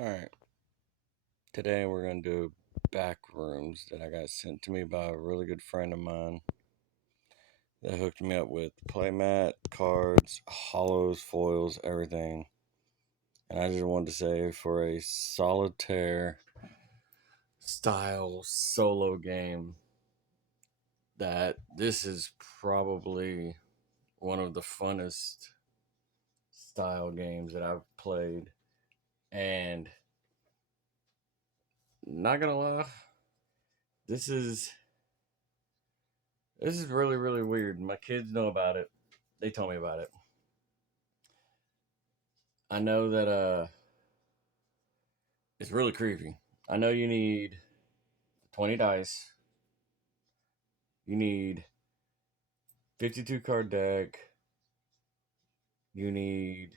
Alright, today we're going to do Backrooms that I got sent to me by a really good friend of mine that hooked me up with playmat, cards, hollows, foils, everything. And I just wanted to say for a solitaire style solo game that this is probably one of the funnest style games that I've played. And not gonna lie, this is This is really, really weird. My kids know about it. They told me about it. I know that it's really creepy. I know you need 20 dice. You need 52 card deck. You need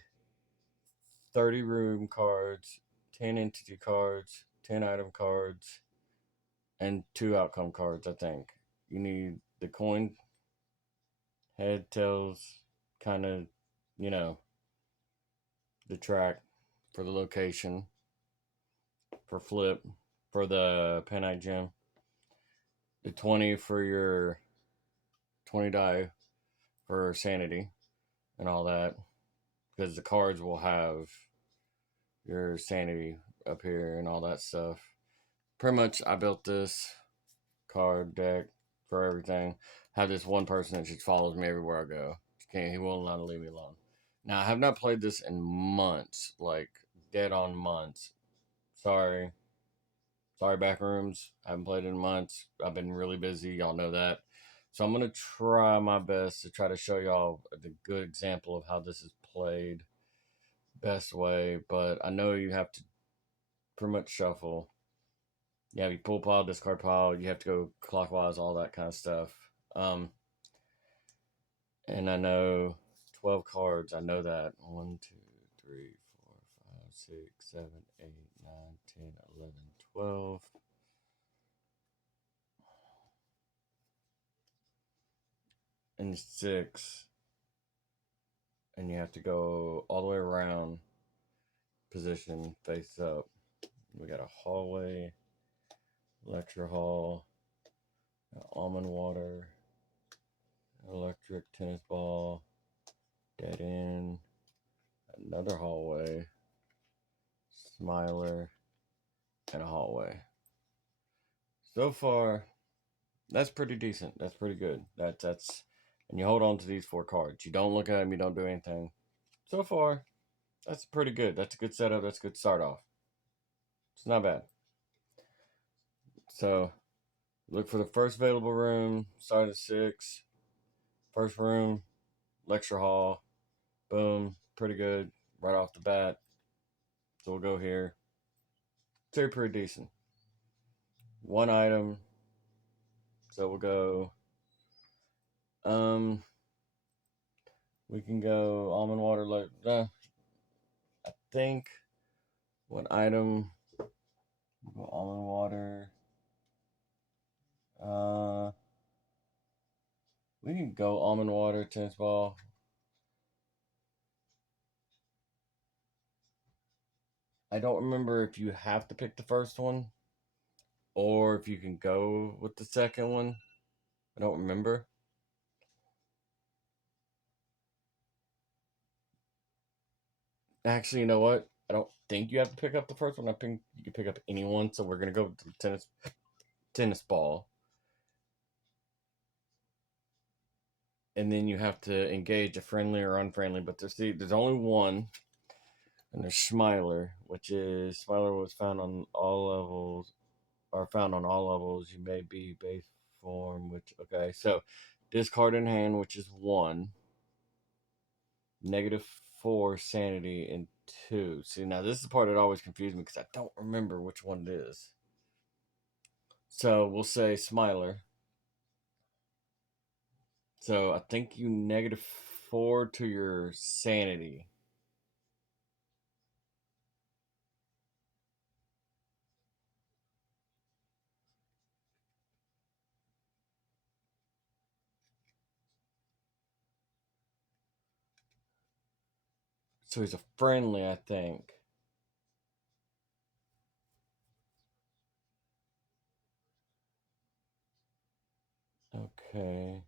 30 room cards, 10 entity cards, 10 item cards, and 2 outcome cards, I think. You need the coin, head, tails, kind of, you know, the track for the location, for flip, for the Penite gem, the 20 for your 20 die for sanity and all that, because the cards will have your sanity up here and all that stuff. Pretty much, I built this card deck for everything. Have this one person that just follows me everywhere I go. He won't allow to leave me alone. Now, I have not played this in months, like dead on months. Sorry. Sorry, Backrooms. I haven't played in months. I've been really busy. Y'all know that. So I'm going to try my best to try to show y'all the good example of how this is played best way. But I know you have to pretty much shuffle. You have your pull pile, discard pile. You have to go clockwise, all that kind of stuff. And I know 12 cards. I know that. 1, 2, 3, 4, 5, 6, 7, 8, 9, 10, 11, 12. And 6. And you have to go all the way around, position face up. We got a hallway, lecture hall, almond water, electric tennis ball, dead end, another hallway, smiler, and a hallway. So far, that's pretty decent. That's pretty good. That's and you hold on to these 4 cards. You don't look at them. You don't do anything. So far, that's pretty good. That's a good setup. That's a good start off. It's not bad. So look for the first available room. Start at 6. First room, lecture hall. Boom. Pretty good right off the bat. So we'll go here. Pretty decent. One item. So we'll go. We can go almond water. I think one item. We'll go almond water. We can go almond water, tennis ball. I don't remember if you have to pick the first one or if you can go with the second one. I don't remember. Actually, you know what? I don't think you have to pick up the first one. I think you can pick up any one. So we're gonna go with the tennis ball, and then you have to engage a friendly or unfriendly. But there's only one, and there's Smiler, which is Smiler was found on all levels, or found on all levels. You may be base form, which okay. So discard in hand, which is 1. -4 sanity and 2. See, now this is the part that always confused me because I don't remember which one it is. So we'll say Smiler. So I think you -4 to your sanity. So he's a friendly, I think. Okay.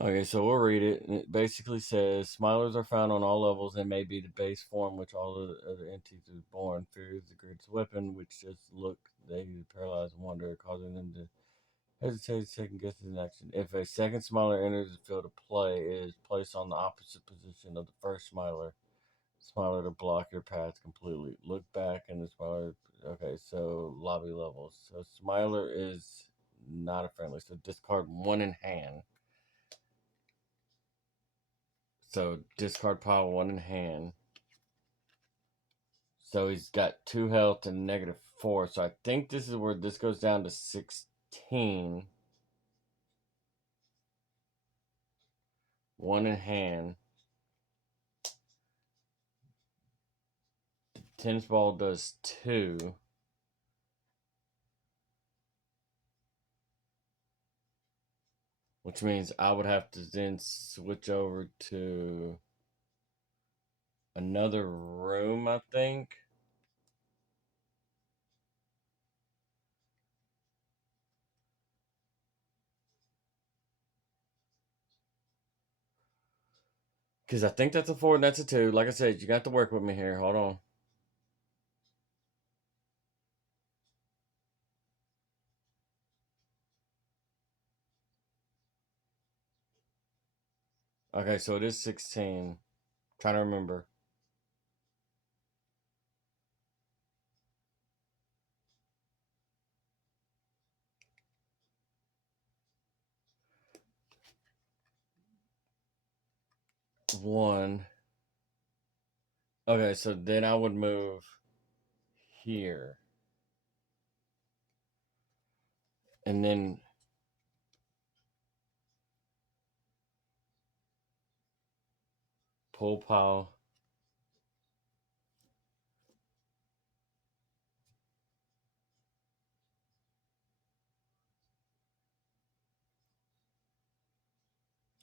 Okay, so we'll read it. It basically says Smilers are found on all levels and may be the base form which all other entities is born. Fear is the greatest weapon, which just look, they paralyze and wonder, causing them to hesitate, second guess his action. If a second Smiler enters the field of play, it is placed on the opposite position of the first Smiler. Smiler to block your path completely. Look back and the Smiler. Okay, so lobby levels. So Smiler is not a friendly. So discard one in hand. So discard pile one in hand. So he's got 2 health and -4. So I think this is where this goes down to 16. One in hand. The tennis ball does 2. Which means I would have to then switch over to another room, I think. Because I think that's a 4 and that's a 2. Like I said, you got to work with me here. Hold on. Okay, so it is 16. Trying to remember. One. Okay, so then I would move here. And then pull pile.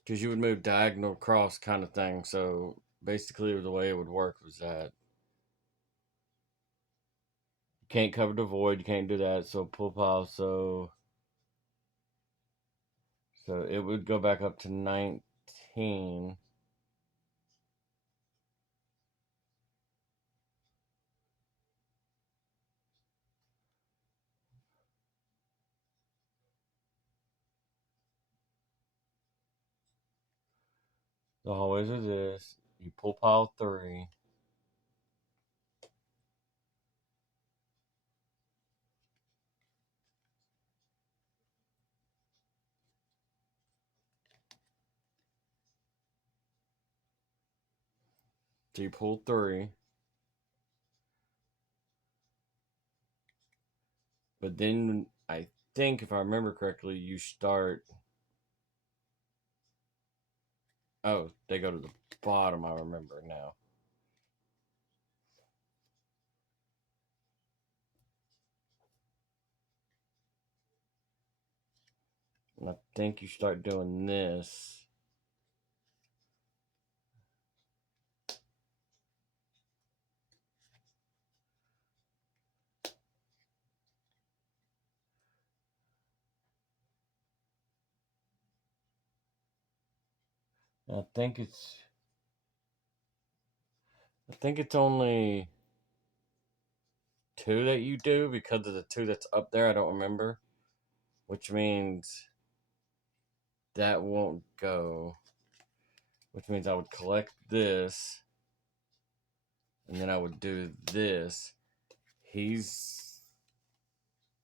Because you would move diagonal across kind of thing. So basically, the way it would work was that you can't cover the void. You can't do that. So pull pile. So it would go back up to 19. The hallways are this. You pull pile 3. So you pull 3. But then I think, if I remember correctly, you start. Oh, they go to the bottom. I remember now. And I think you start doing this. I think it's. I think it's only 2 that you do because of the 2 that's up there. I don't remember. Which means that won't go. Which means I would collect this. And then I would do this. He's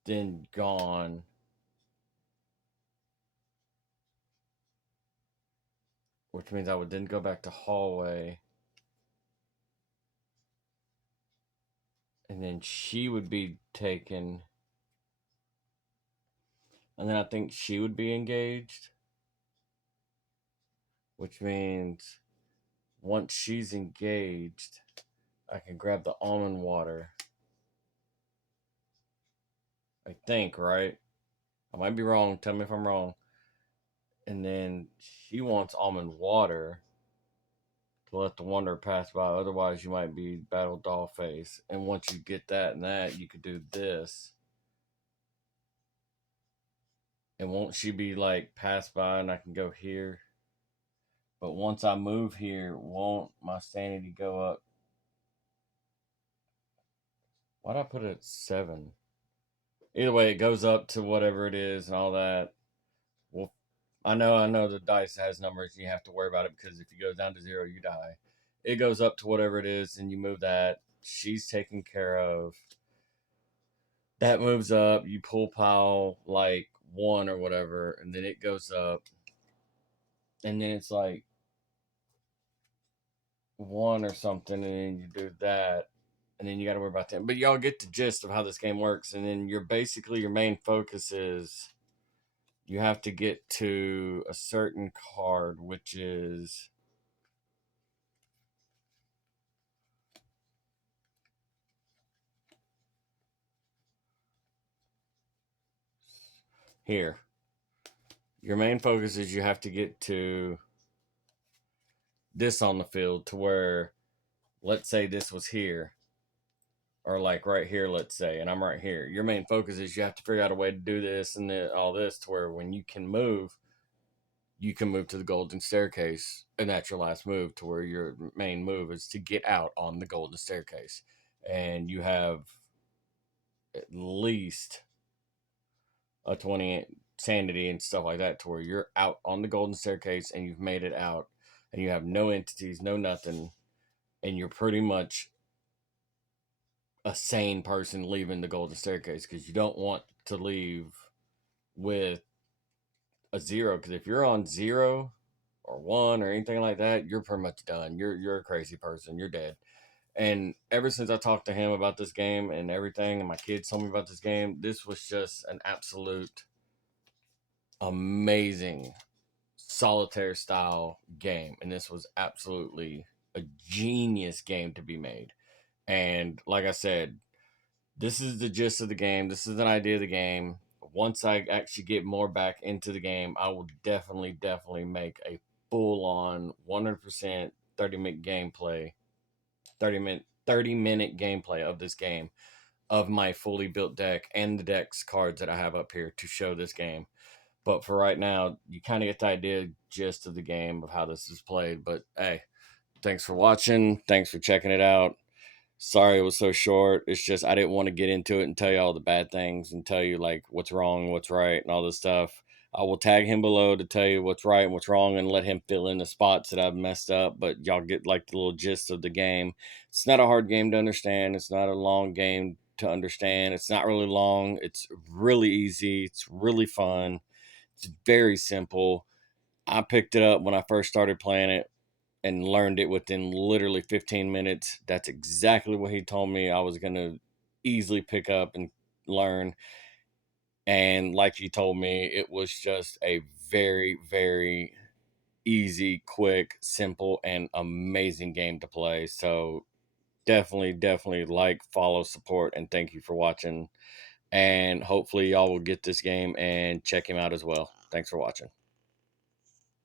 then gone. Which means I would then go back to hallway. And then she would be taken. And then I think she would be engaged. Which means once she's engaged, I can grab the almond water. I think, right? I might be wrong. Tell me if I'm wrong. and then she wants almond water to let the wanderer pass by. Otherwise, you might be battle doll face. And once you get that and that, you could do this. And won't she be like pass by and I can go here? But once I move here, won't my sanity go up? Why'd I put it at 7? Either way, it goes up to whatever it is and all that. Well, I know the dice has numbers. And you have to worry about it because if you go down to 0, you die. It goes up to whatever it is, and you move that. She's taken care of. That moves up. You pull pile like 1 or whatever, and then it goes up, and then it's like 1 or something, and then you do that, and then you got to worry about that. But y'all get the gist of how this game works, and then your main focus is you have to get to a certain card, which is here. Your main focus is you have to get to this on the field to where, let's say this was here, or like right here, let's say, and I'm right here. Your main focus is you have to figure out a way to do this and all this to where when you can move to the golden staircase, and that's your last move to where your main move is to get out on the golden staircase. And you have at least a 20 sanity and stuff like that to where you're out on the golden staircase and you've made it out and you have no entities, no nothing, and you're pretty much a sane person leaving the golden staircase because you don't want to leave with a 0, because if you're on 0 or 1 or anything like that, you're pretty much done. You're a crazy person. You're dead. And ever since I talked to him about this game and everything, and my kids told me about this game, this was just an absolute amazing solitaire style game. And this was absolutely a genius game to be made. And like I said, this is the gist of the game. This is an idea of the game. Once I actually get more back into the game, I will definitely make a full on 100% 30-minute gameplay, 30-minute gameplay of this game, of my fully built deck and the deck's cards that I have up here to show this game. But for right now, you kind of get the idea, gist of the game of how this is played. But hey, thanks for watching. Thanks for checking it out. Sorry it was so short. It's just I didn't want to get into it and tell you all the bad things and tell you like what's wrong, what's right, and all this stuff. I will tag him below to tell you what's right and what's wrong and let him fill in the spots that I've messed up. But y'all get like the little gist of the game. It's not a hard game to understand. It's not a long game to understand. It's not really long. It's really easy. It's really fun. It's very simple. I picked it up when I first started playing it and learned it within literally 15 minutes. That's exactly what he told me I was going to easily pick up and learn. And like he told me, it was just a very easy, quick, simple, and amazing game to play. So definitely like, follow, support, and thank you for watching. And hopefully y'all will get this game and check him out as well. Thanks for watching.